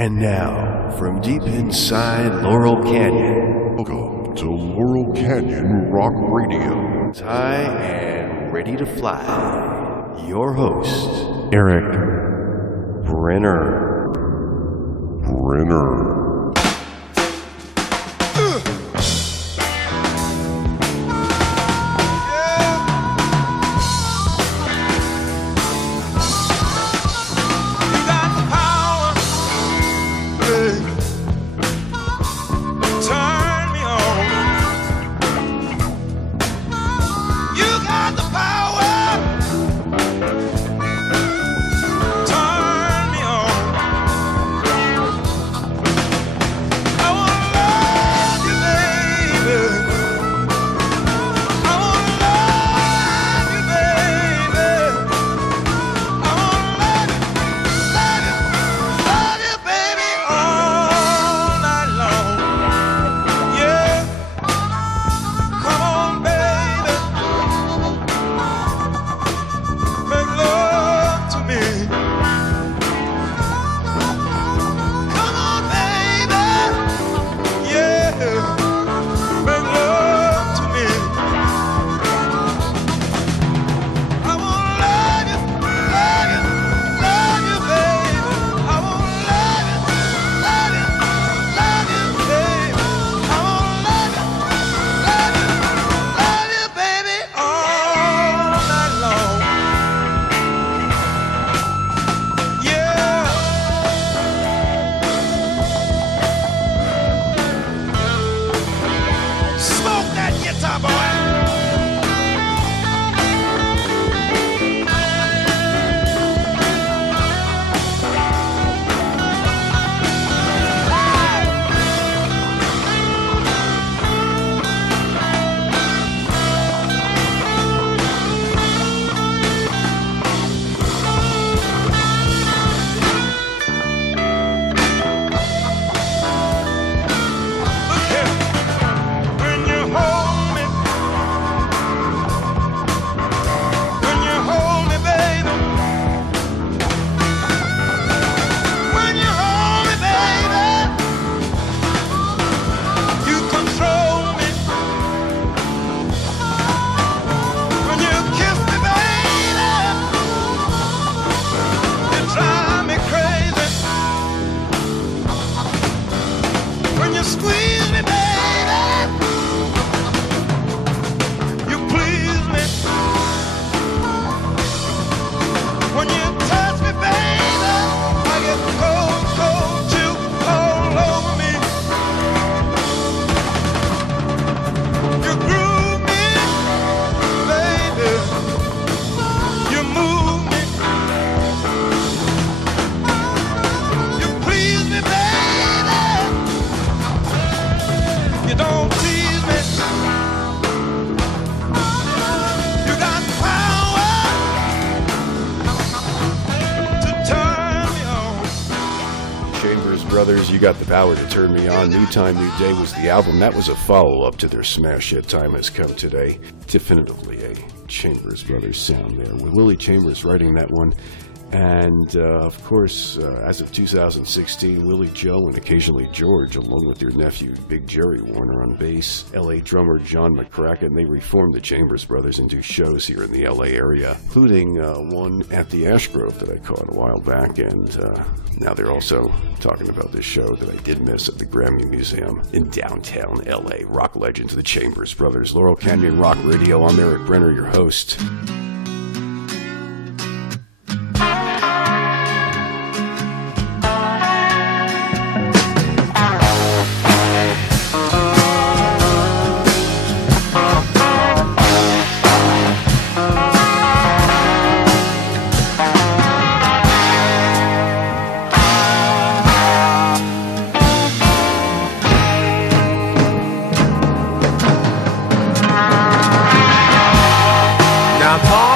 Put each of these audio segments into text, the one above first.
And now, from deep inside Laurel Canyon, Welcome to Laurel Canyon Rock Radio. high and ready to fly, your host, Eric Brenner. Brenner. Brothers, You Got the Power to Turn Me On. New Time, New Day was the album. That was a follow-up to their smash hit Time Has Come Today. Definitively a Chambers Brothers sound there, with Willie Chambers writing that one. And, of course, as of 2016, Willie Joe and occasionally George, along with their nephew Big Jerry Warner on bass, L.A. drummer John McCracken, they reformed the Chambers Brothers and do shows here in the L.A. area, including one at the Ash Grove that I caught a while back. And now they're also talking about this show that I did miss at the Grammy Museum in downtown L.A. Rock legends, the Chambers Brothers. Laurel Canyon Rock Radio. I'm Eric Brenner, your host. Now, Paul.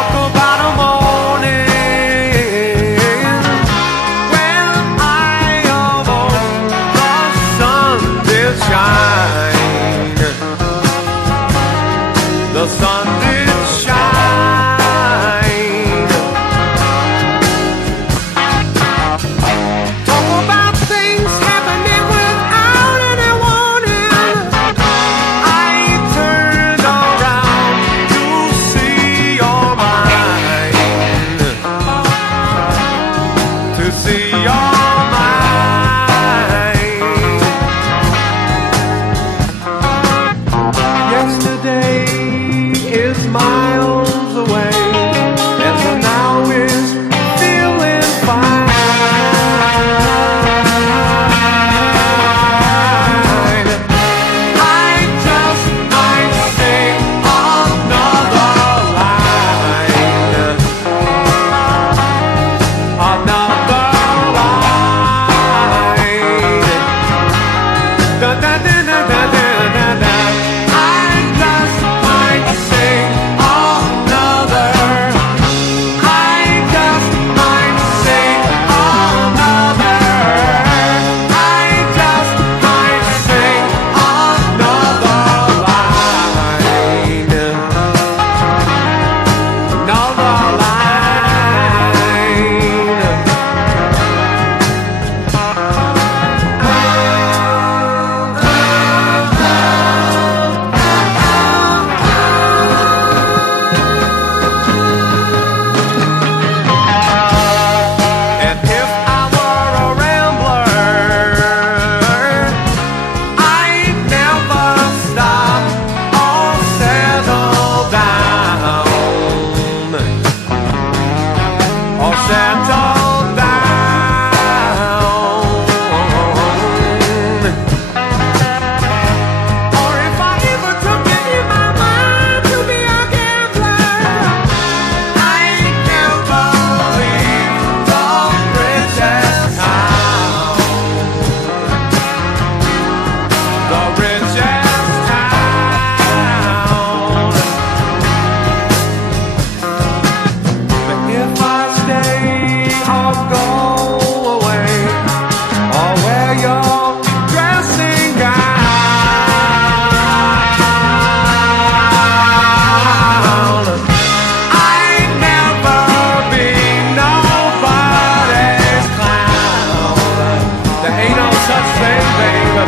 say, baby,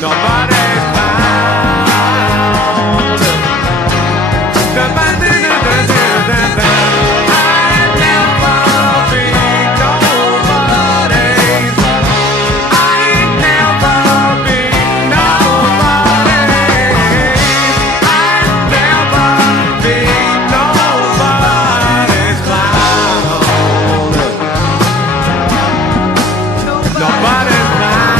nobody's found. Nobody, I'd never be nobody's. I'd never be nobody's. I'd never be nobody's clown. Nobody's clown.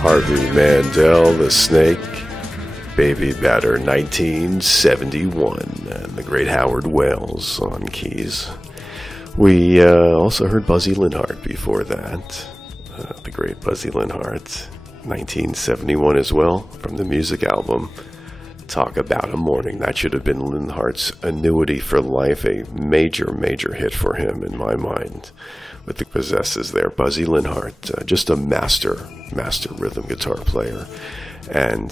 Harvey Mandel, The Snake, Baby Batter 1971, and the great Howard Wales on keys. We also heard Buzzy Linhart before that, the great Buzzy Linhart, 1971 as well, from the music album Talk About a Morning. That should have been Linhart's annuity for life, a major, major hit for him in my mind. With the possesses there, Buzzy Linhart, just a master rhythm guitar player and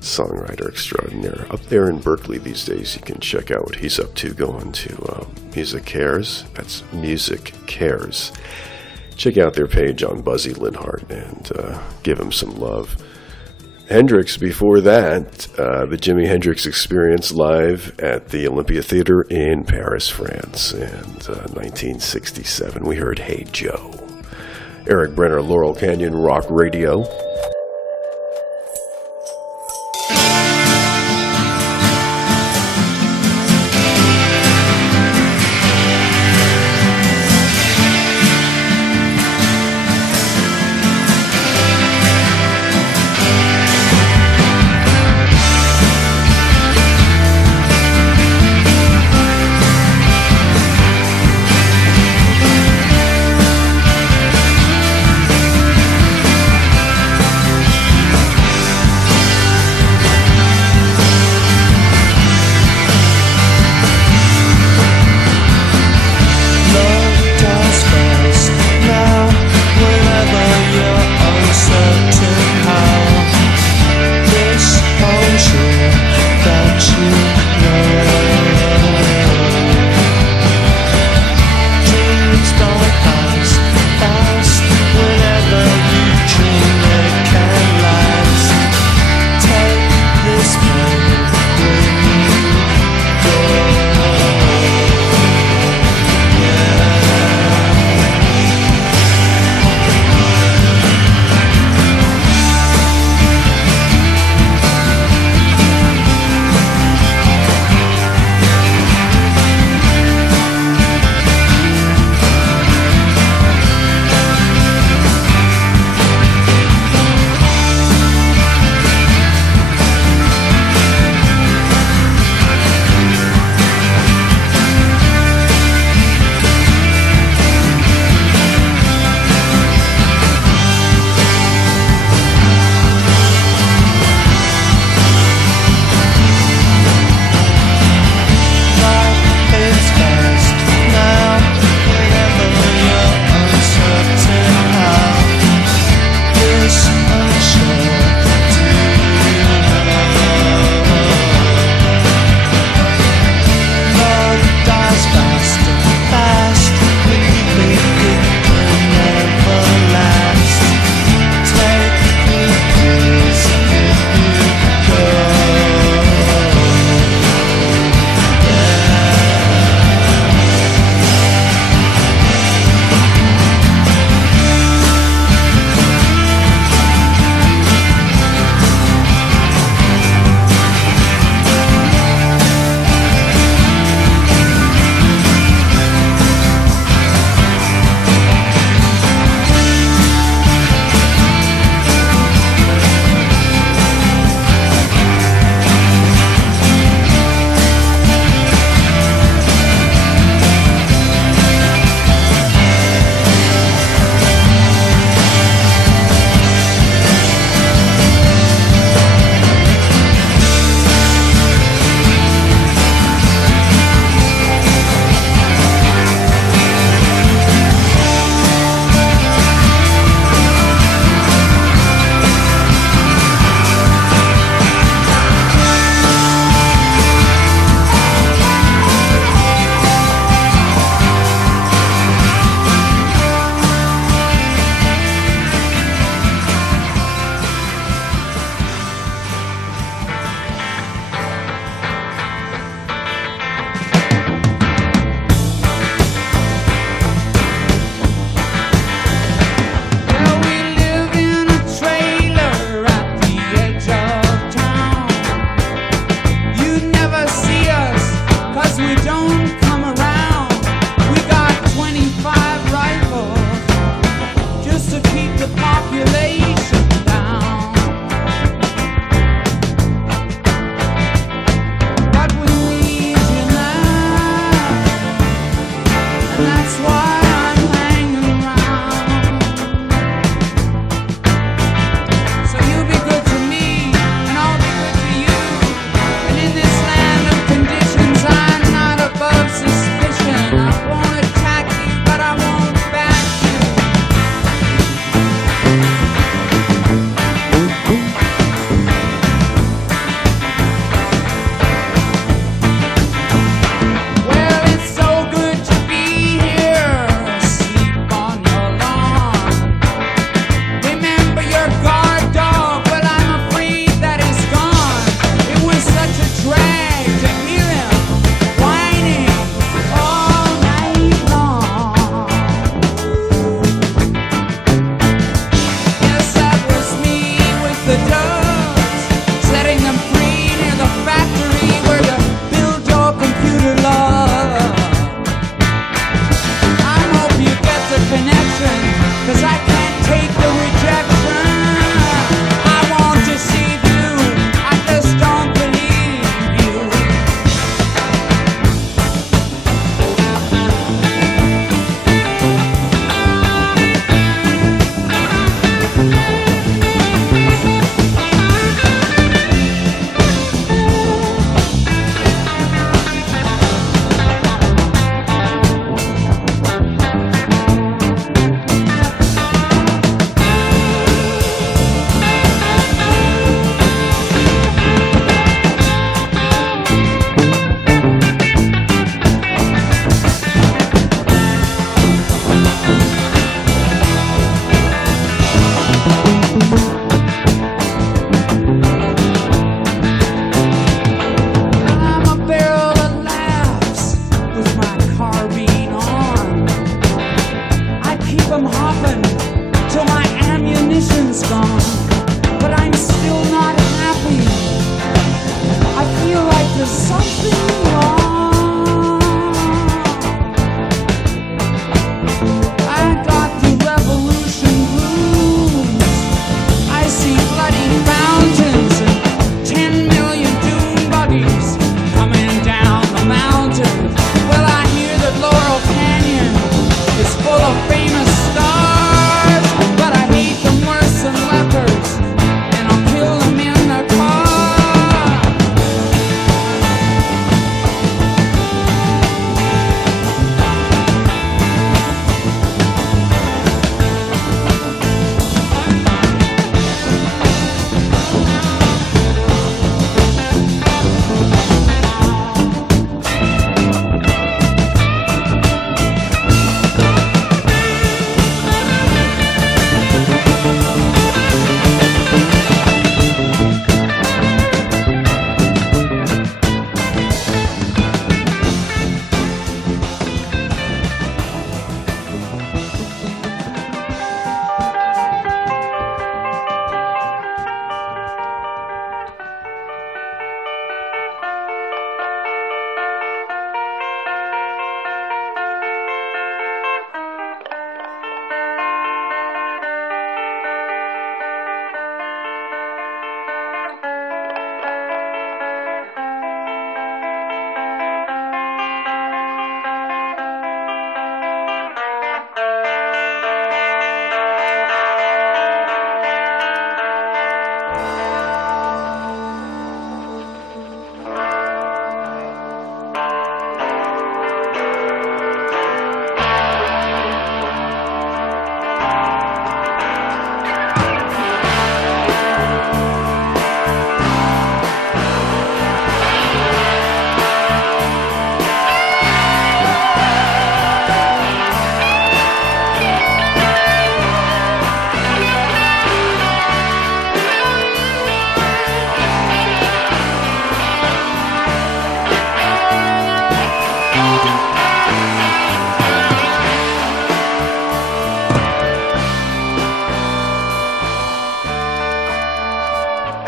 songwriter extraordinaire. Up there in Berkeley these days, you can check out what he's up to, going to Music Cares. That's Music Cares. Check out their page on Buzzy Linhart and give him some love. Hendrix before that, the Jimi Hendrix Experience live at the Olympia Theater in Paris, France, and 1967. We heard Hey Joe. Eric Brenner, Laurel Canyon Rock Radio. 'cause I can't take the rejection. I want to save you, I just don't believe you. I'm a barrel of laughs with my carbine on. I keep 'em hopping till my ammunition's gone. But I'm still not happy. I feel like there's something wrong. I got the revolution blues. I see bloody fountains and 10 million doom buggies coming down the mountain. Well, I hear that Laurel Canyon is full of famous stars, but I hate them worse than lepers, and I'll kill them in their car.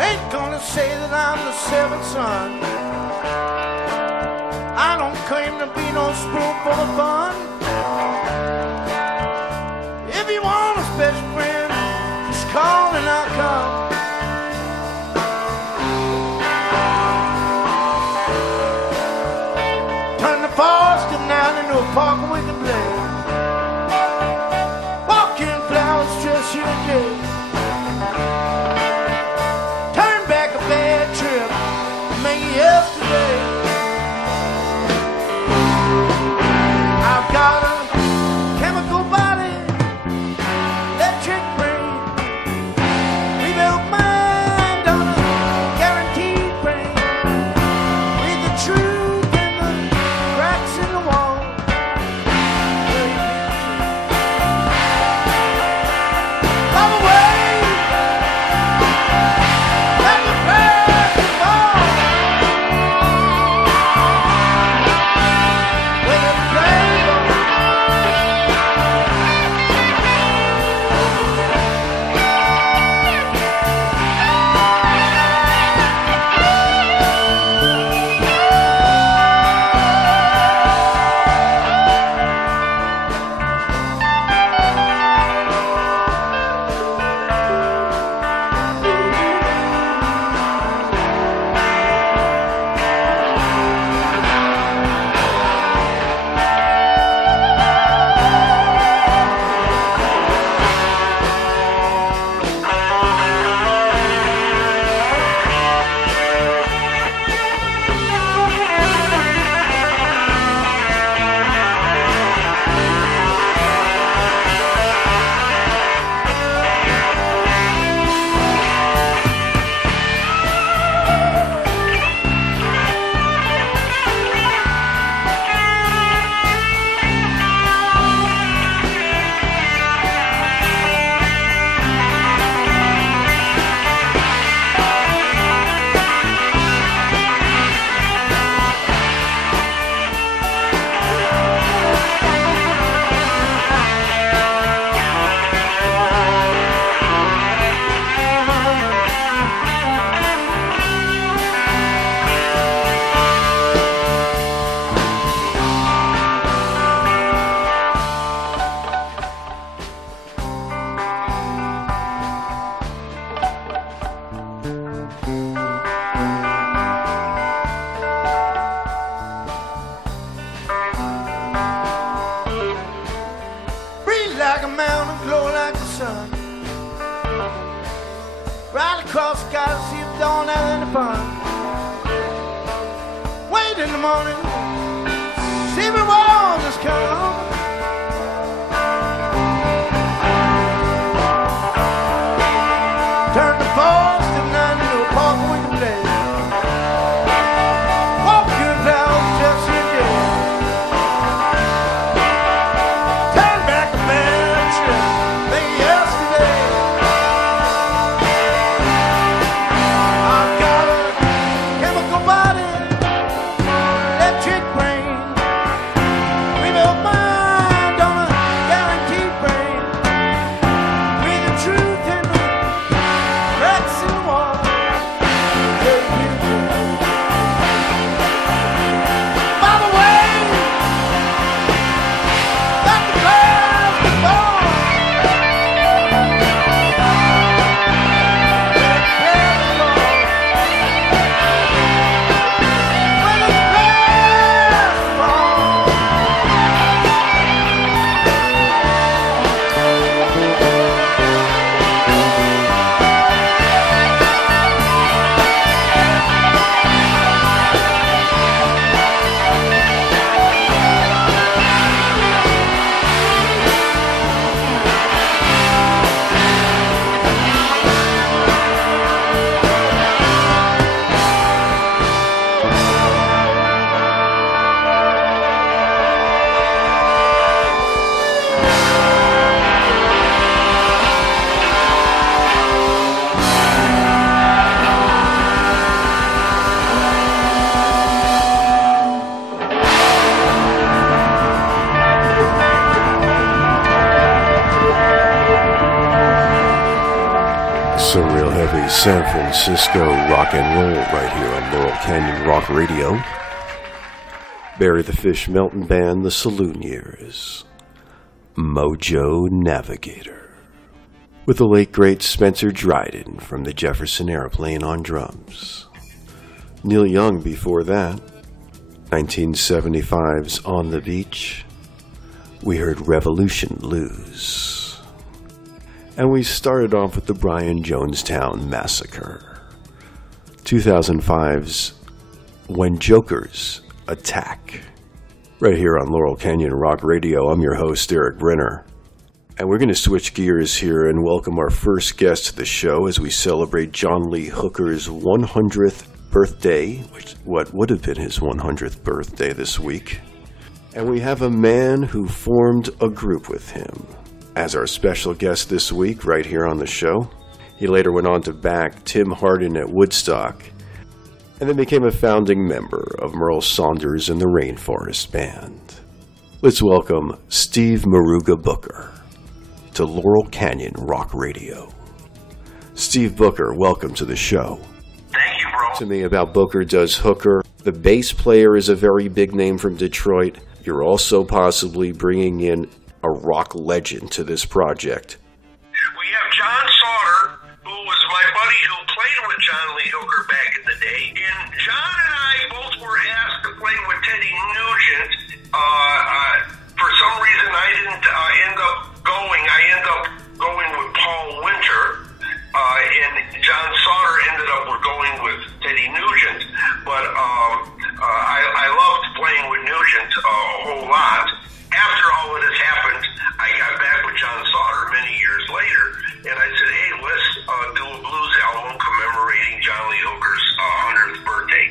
Ain't gonna say that I'm the seventh son. I don't claim to be no spoonful of fun. If you want a special friend, just call and I'll come. Turn the forest down into a park where we can play. Walking flowers, just you and me. Turn back a bad trip, make it yesterday. I've got a chemical body, electric brain, rebuilt mind on a guaranteed brain. Read the truth in the cracks in the wall. around and glow like the sun. Right across the sky to see if dawn has any fun. Wait in the morning, see me while just coming home. Turn the force to 9 into a park we can play. Walk your clouds just in day. Turn back the bench and make it yesterday. I've got a chemical body, electric brain. Rebuilt mind on a guaranteed brain. With the truth in the cracks in the wall. By the way, let the clouds be born. Let the clouds fall. When the clouds fall. Some real heavy San Francisco rock and roll right here on Laurel Canyon Rock Radio. Barry the Fish Melton Band, The Saloon Years. Mojo Navigator. With the late great Spencer Dryden from the Jefferson Airplane on drums. Neil Young before that. 1975's On the Beach. We heard Revolution Blues. And we started off with the Brian Jonestown Massacre. 2005's When Jokers Attack. Right here on Laurel Canyon Rock Radio, I'm your host, Eric Brenner. And we're going to switch gears here and welcome our first guest to the show as we celebrate John Lee Hooker's 100th birthday, which what would have been his 100th birthday this week. And we have a man who formed a group with him as our special guest this week right here on the show. He later went on to back Tim Hardin at Woodstock and then became a founding member of Merle Saunders and the Rainforest Band. Let's welcome Steve Muruga Booker to Laurel Canyon Rock Radio. Steve Booker, welcome to the show. Thank you, bro. To me about Booker Does Hooker. The bass player is a very big name from Detroit. You're also possibly bringing in a rock legend to this project. We have John Sauter, who was my buddy who played with John Lee Hooker back in the day. And John and I both were asked to play with Teddy Nugent. For some reason, I didn't end up going. I ended up going with Paul Winter. And John Sauter ended up going with Teddy Nugent. But I loved playing with Nugent a whole lot. After all of this happened, I got back with John Sauter many years later, and I said, hey, let's do a blues album commemorating John Lee Hooker's 100th birthday.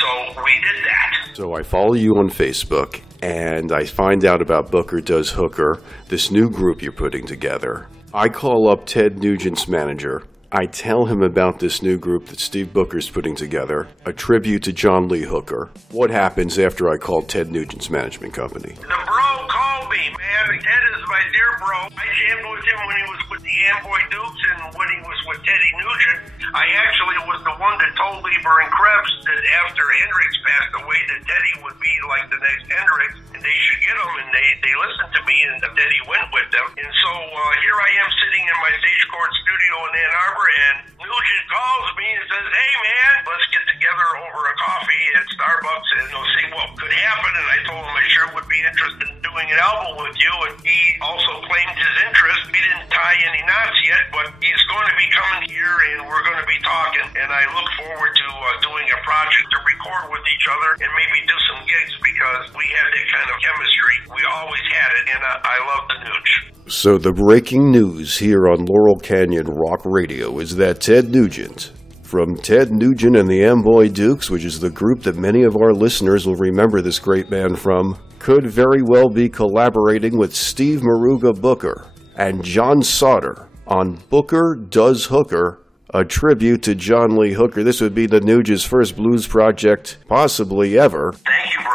So we did that. So I follow you on Facebook, and I find out about Booker Does Hooker, this new group you're putting together. I call up Ted Nugent's manager. I tell him about this new group that Steve Booker's putting together, a tribute to John Lee Hooker. What happens after I call Ted Nugent's management company? The bro called me, man. Ted is my dear bro. I jammed with him when he was with the Amboy Dukes and when he was with Teddy Nugent. I actually was the one that told Lieber and Krebs that after Hendrix passed away that Teddy would be like the next Hendrix and they should get him, and they listened to me and Teddy went with them. And so here I am sitting in my Stagecourt studio in Ann Arbor, and Nugent calls me and says, hey man, let's get together over a coffee at Starbucks and see what could happen, and I told him I sure would be interested in doing an album with you, and he also claimed his interest. We didn't tie any knots yet, but he's going to be coming here, and we're going to be talking, and I look forward to doing a project to record with each other and maybe do some gigs, because we had that kind of chemistry. We always had it, and I love the Nuge. So the breaking news here on Laurel Canyon Rock Radio is that Ted Nugent, from Ted Nugent and the Amboy Dukes, which is the group that many of our listeners will remember this great band from, could very well be collaborating with Steve Muruga Booker and John Sauter on Booker Does Hooker, a tribute to John Lee Hooker. This would be the Nuge's first blues project possibly ever. Thank you, bro.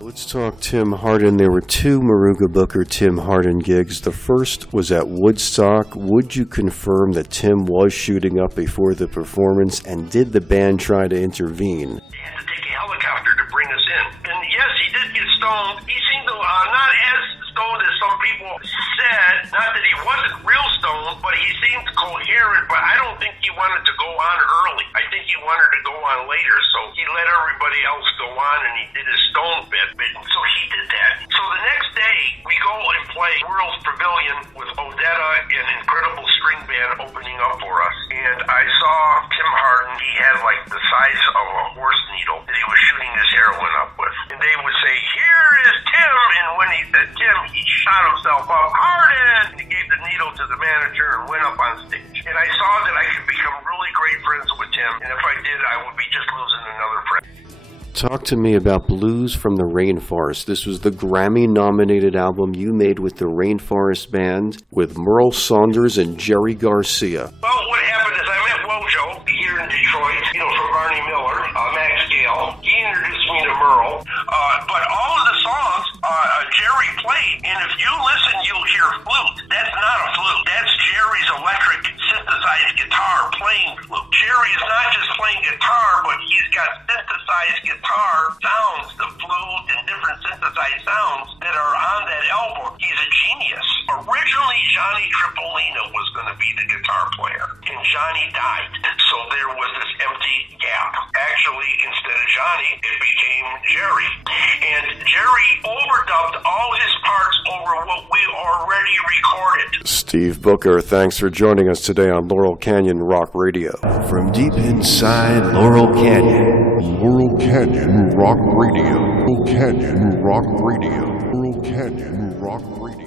Let's talk Tim Hardin. There were two Muruga Booker Tim Hardin gigs. The first was at Woodstock. Would you confirm that Tim was shooting up before the performance, and did the band try to intervene? He had to take a helicopter to bring us in. And yes, he did get stoned. He seemed to not as stoned as some people said. Not that he wasn't real stoned, but he seemed coherent. But I don't think he wanted to go on early. I think he wanted to go on later. So he let everybody else go on, and he did his stone bit. So he did that. So the next day, we go and play World's Pavilion with Odetta, an incredible string band, opening up for us. And I saw Tim Hardin. He had like the size of a horse needle that he was shooting his heroin up with. And they would say, "Here is Tim." And when he said Tim, he shot himself up. "Hardin!" And he gave the needle to the manager and went up on stage. And I saw that I could become really great friends with Tim. And if I did, I would be just losing another friend. Talk to me about Blues from the Rainforest. This was the Grammy-nominated album you made with the Rainforest Band with Merle Saunders and Jerry Garcia. Well, what happened is I met Wojo here in Detroit, from Barney Miller, Max Gale. He introduced me to Merle. But all of the songs Jerry played, and if you listen, you'll hear flute. That's not a flute. That's Jerry's electric synthesized guitar playing flute. Jerry is not just playing guitar, but he's got synthesized guitar sounds, the flute and different synthesized sounds that are on that album. He's a genius. Originally, Johnny Tripolina was going to be the guitar player, and Johnny died. So there was this empty gap. Actually, instead of Johnny, it became Jerry. And Jerry overdubbed all his parts over what we already recorded. Steve Booker, thanks for joining us today on Laurel Canyon Rock Radio. From deep inside Laurel Canyon. Laurel Canyon Rock Radio. Laurel Canyon Rock Radio. Laurel Canyon Rock Radio.